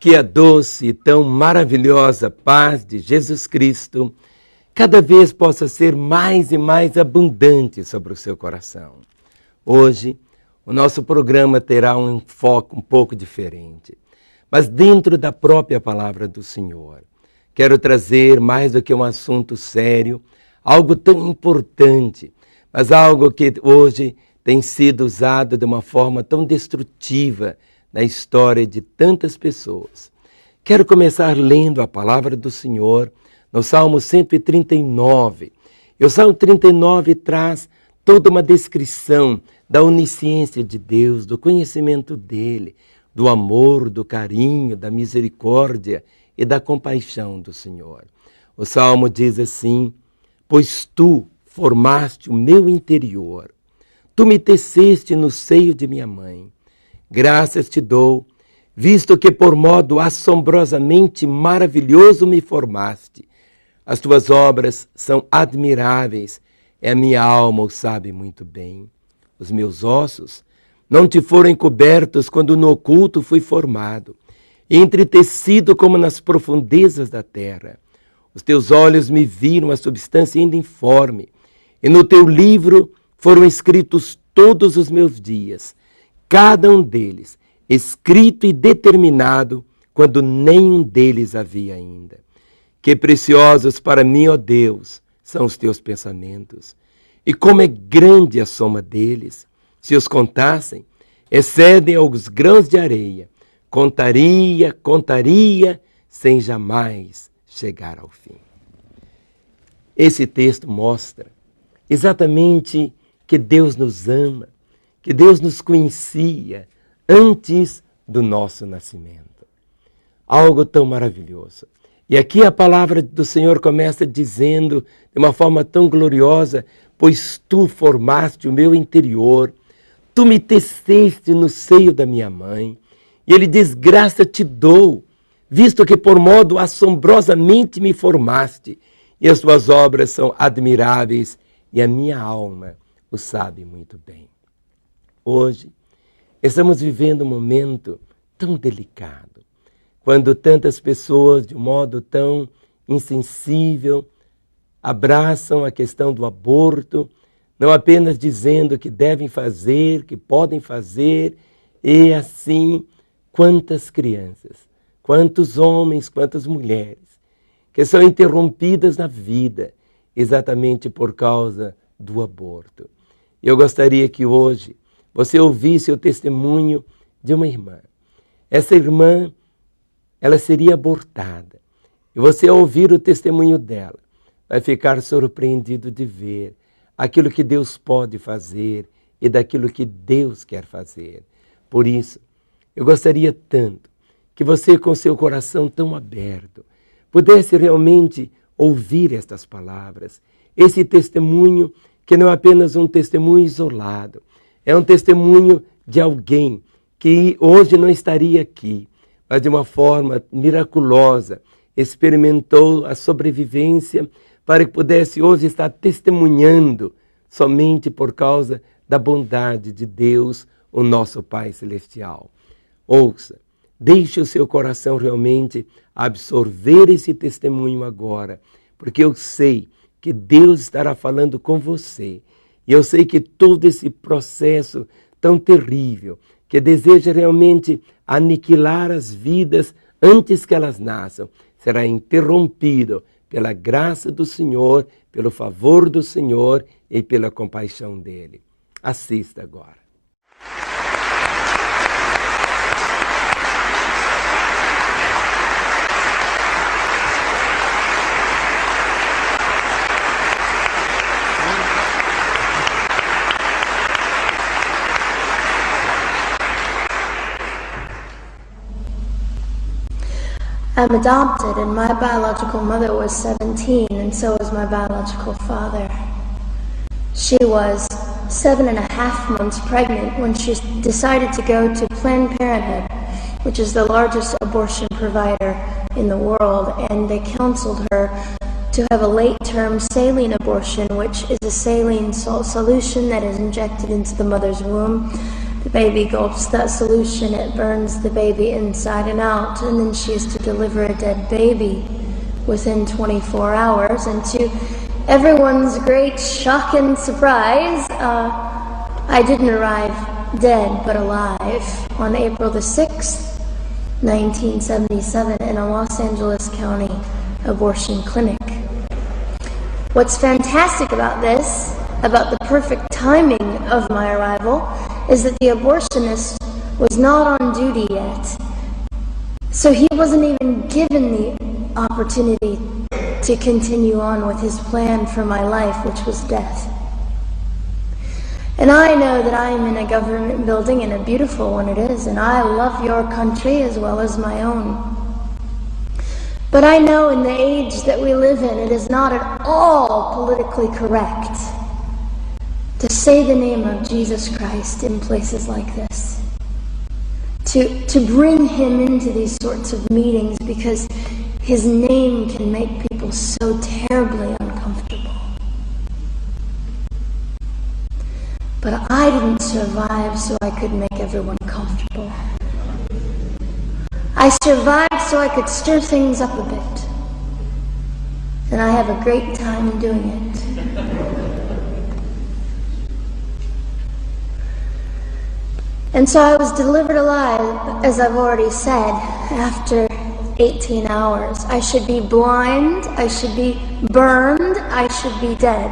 Que a doce e tão maravilhosa paz de Jesus Cristo cada vez possa ser mais e mais abundante sobre o seu coração. Hoje, o nosso programa terá um foco um pouco diferente, mas dentro da própria palavra do Senhor. Quero trazer mais do que um assunto sério, algo tão importante, mas algo que hoje tem sido usado de uma forma tão destrutiva na história de tantas pessoas. Quero começar lendo a palavra do Senhor no Salmo 139. E o Salmo 39 traz toda uma descrição da onisciência de Deus, do conhecimento dele, do amor, do carinho, da misericórdia e da compaixão do Senhor. O Salmo diz assim: pois tu formaste o meu interior, tu me teceste no seio de minha mãe. Graças te dou, visto que por modo assombrosamente maravilhoso me formaste. As tuas obras são admiráveis, e a minha alma o sabe muito bem. Os meus ossos não te foram encobertos quando no oculto fui formado, e entretecido como nas profundezas da terra. Os teus olhos me viram a substância ainda informe, e no teu livro foram escritos todos os meus dias, cada um deles escrito e determinado quando nenhum deles havia ainda. Que preciosos para mim, ó Deus, são os teus pensamentos, e como é grande a soma deles. Se os contassem, excedem aos grãos de areia. Contaria, sem jamais chegar ao fim. Esse texto mostra exatamente que Deus nos ama, que Deus nos conhecia antes do nosso nascimento. Algo tão maravilhoso. E aqui a palavra do Senhor começa dizendo de uma forma tão gloriosa: pois tu formaste o meu interior, tu me teceste no seio da minha mãe. E ele diz: graça te dou, visto que por modo assombrosamente me formaste, e as tuas obras são admiráveis, e a minha alma o sabe muito bem. Hoje, estamos vivendo um momento tão delicado, quando tantas pessoas, de um modo tão insensível, abraçam a questão do aborto, não apenas dizendo que devem fazer, que podem fazer, e assim, quantas crianças, quantos homens, quantas mulheres, que são interrompidas na vida, exatamente por causa do aborto. Eu gostaria que hoje você ouvisse o testemunho de uma irmã. Essa irmã, ela seria abortada. E você, ao ouvir o testemunho dela, vai ficar surpreendido de ver aquilo que Deus pode fazer e daquilo que Deus quer fazer. Por isso, eu gostaria tanto que você, com seu coração tão aberto, pudesse realmente ouvir estas palavras, esse testemunho que não é apenas um testemunho isolado, é um testemunho de alguém que hoje não estaria aqui, mas de uma forma miraculosa experimentou a sobrevivência para que pudesse hoje estar testemunhando somente por causa da bondade de Deus, o nosso Pai Celestial. Ouça, deixe o seu coração realmente absorver esse testemunho agora, porque eu sei que Deus estará falando com você. E eu sei que todo esse processo tão terrível, que deseja realmente aniquilar as vidas antes que elas nasçam, será interrompido pela graça do Senhor, pelo favor do Senhor e pela compaixão dele. Assista agora. I'm adopted, and my biological mother was 17, and so was my biological father. She was 7.5 months pregnant when she decided to go to Planned Parenthood, which is the largest abortion provider in the world, and they counseled her to have a late-term saline abortion, which is a saline solution that is injected into the mother's womb. The baby gulps that solution, it burns the baby inside and out, and then she is to deliver a dead baby within 24 hours. And to everyone's great shock and surprise, I didn't arrive dead but alive on April the 6th, 1977 in a Los Angeles County abortion clinic. What's fantastic about this, about the perfect timing of my arrival, is that the abortionist was not on duty yet. So he wasn't even given the opportunity to continue on with his plan for my life, which was death. And I know that I am in a government building, and a beautiful one it is, and I love your country as well as my own. But I know in the age that we live in, it is not at all politically correct to say the name of Jesus Christ in places like this. To bring him into these sorts of meetings, because his name can make people so terribly uncomfortable. But I didn't survive so I could make everyone comfortable. I survived so I could stir things up a bit. And I have a great time doing it. And so I was delivered alive, as I've already said, after 18 hours. I should be blind, I should be burned, I should be dead.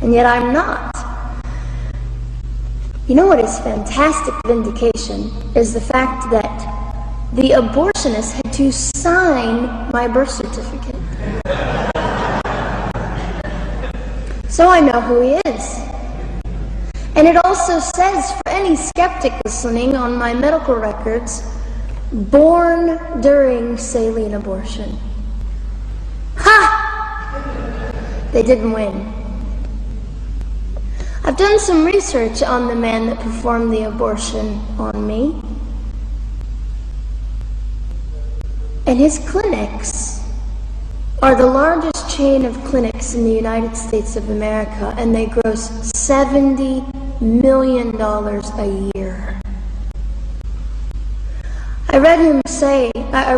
And yet I'm not. You know what is fantastic vindication is the fact that the abortionist had to sign my birth certificate. So I know who he is. And it also says, for any skeptic listening, on my medical records, born during saline abortion. Ha! They didn't win. I've done some research on the man that performed the abortion on me. And his clinics are the largest chain of clinics in the United States of America, and they gross $70 million a year. I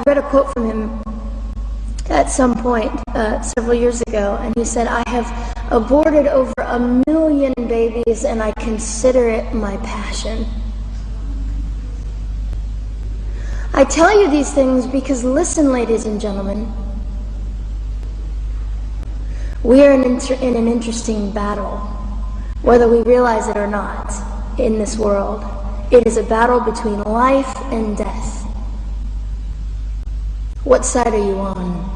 read a quote from him at some point several years ago, and he said, "I have aborted over 1 million babies, and I consider it my passion." I tell you these things because, listen, ladies and gentlemen, we are in an interesting battle, whether we realize it or not, in this world. It is a battle between life and death. What side are you on?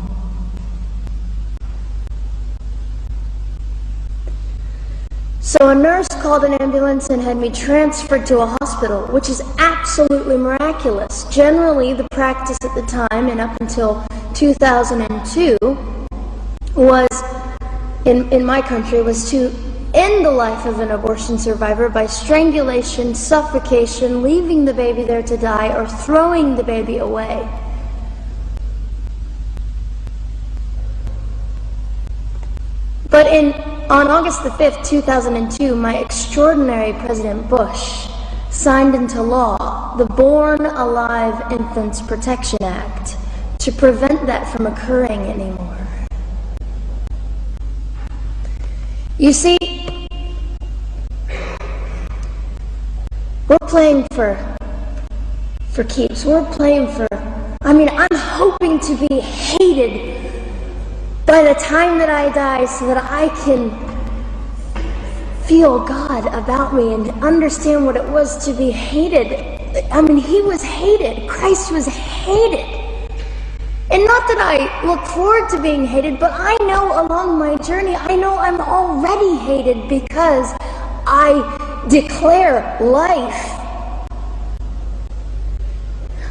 So a nurse called an ambulance and had me transferred to a hospital, which is absolutely miraculous. Generally, the practice at the time, and up until 2002, was, in my country, was to end the life of an abortion survivor by strangulation, suffocation, leaving the baby there to die, or throwing the baby away. But on August the 5th, 2002, my extraordinary President Bush signed into law the Born Alive Infants Protection Act to prevent that from occurring anymore. You see, we're playing for keeps. We're playing for, I'm hoping to be hated by the time that I die so that I can feel God about me and understand what it was to be hated. He was hated. Christ was hated. And not that I look forward to being hated, but I know along my journey, I know I'm already hated because I declare life.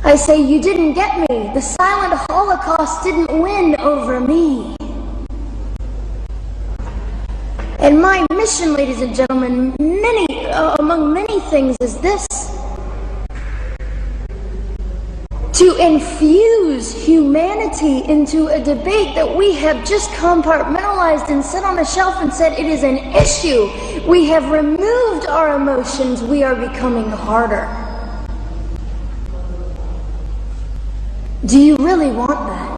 I say, you didn't get me. The silent Holocaust didn't win over me. And my mission, ladies and gentlemen, among many things, is this: to infuse humanity into a debate that we have just compartmentalized and set on a shelf and said it is an issue. We have removed our emotions. We are becoming harder. Do you really want that?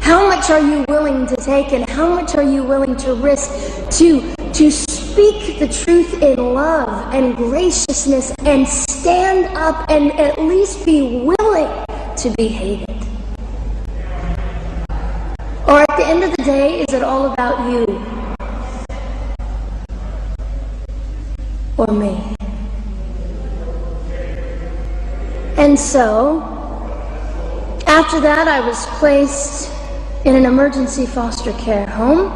How much are you willing to take, and how much are you willing to risk to speak the truth in love and graciousness and stand up and at least be willing to be hated? Or at the end of the day, is it all about you or me? And so, after that, I was placed in an emergency foster care home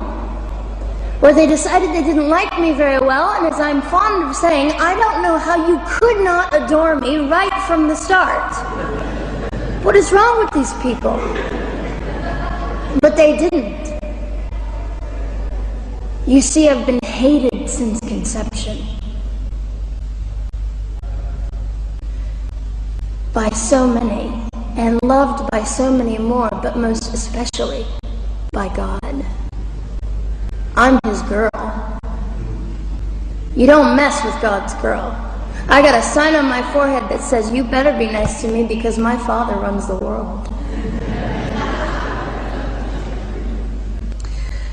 where they decided they didn't like me very well, and as I'm fond of saying, I don't know how you could not adore me right from the start. What is wrong with these people? But they didn't. You see, I've been hated since conception by so many, and loved by so many more, but most especially by God. I'm his girl. You don't mess with God's girl. I got a sign on my forehead that says, you better be nice to me because my Father runs the world.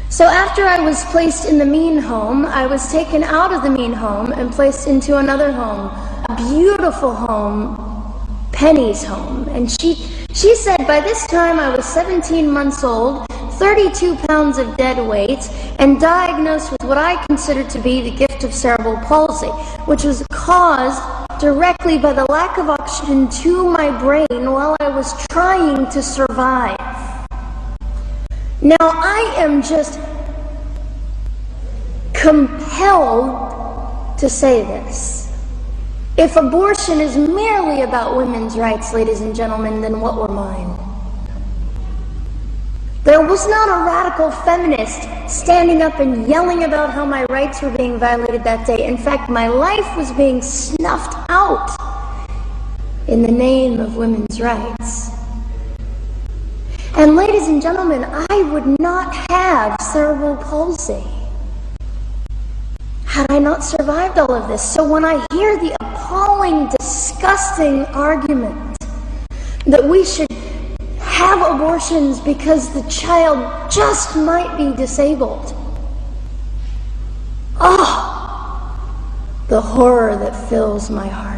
So after I was placed in the mean home, I was taken out of the mean home and placed into another home, a beautiful home, Penny's home. And she said by this time I was 17 months old, 32 pounds of dead weight, and diagnosed with what I considered to be the gift of cerebral palsy, which was caused directly by the lack of oxygen to my brain while I was trying to survive. Now I am just compelled to say this. If abortion is merely about women's rights, ladies and gentlemen, then what were mine? There was not a radical feminist standing up and yelling about how my rights were being violated that day. In fact, my life was being snuffed out in the name of women's rights. And ladies and gentlemen, I would not have cerebral palsy had I not survived all of this. So when I hear the appalling, disgusting argument that we should have abortions because the child just might be disabled, oh, the horror that fills my heart.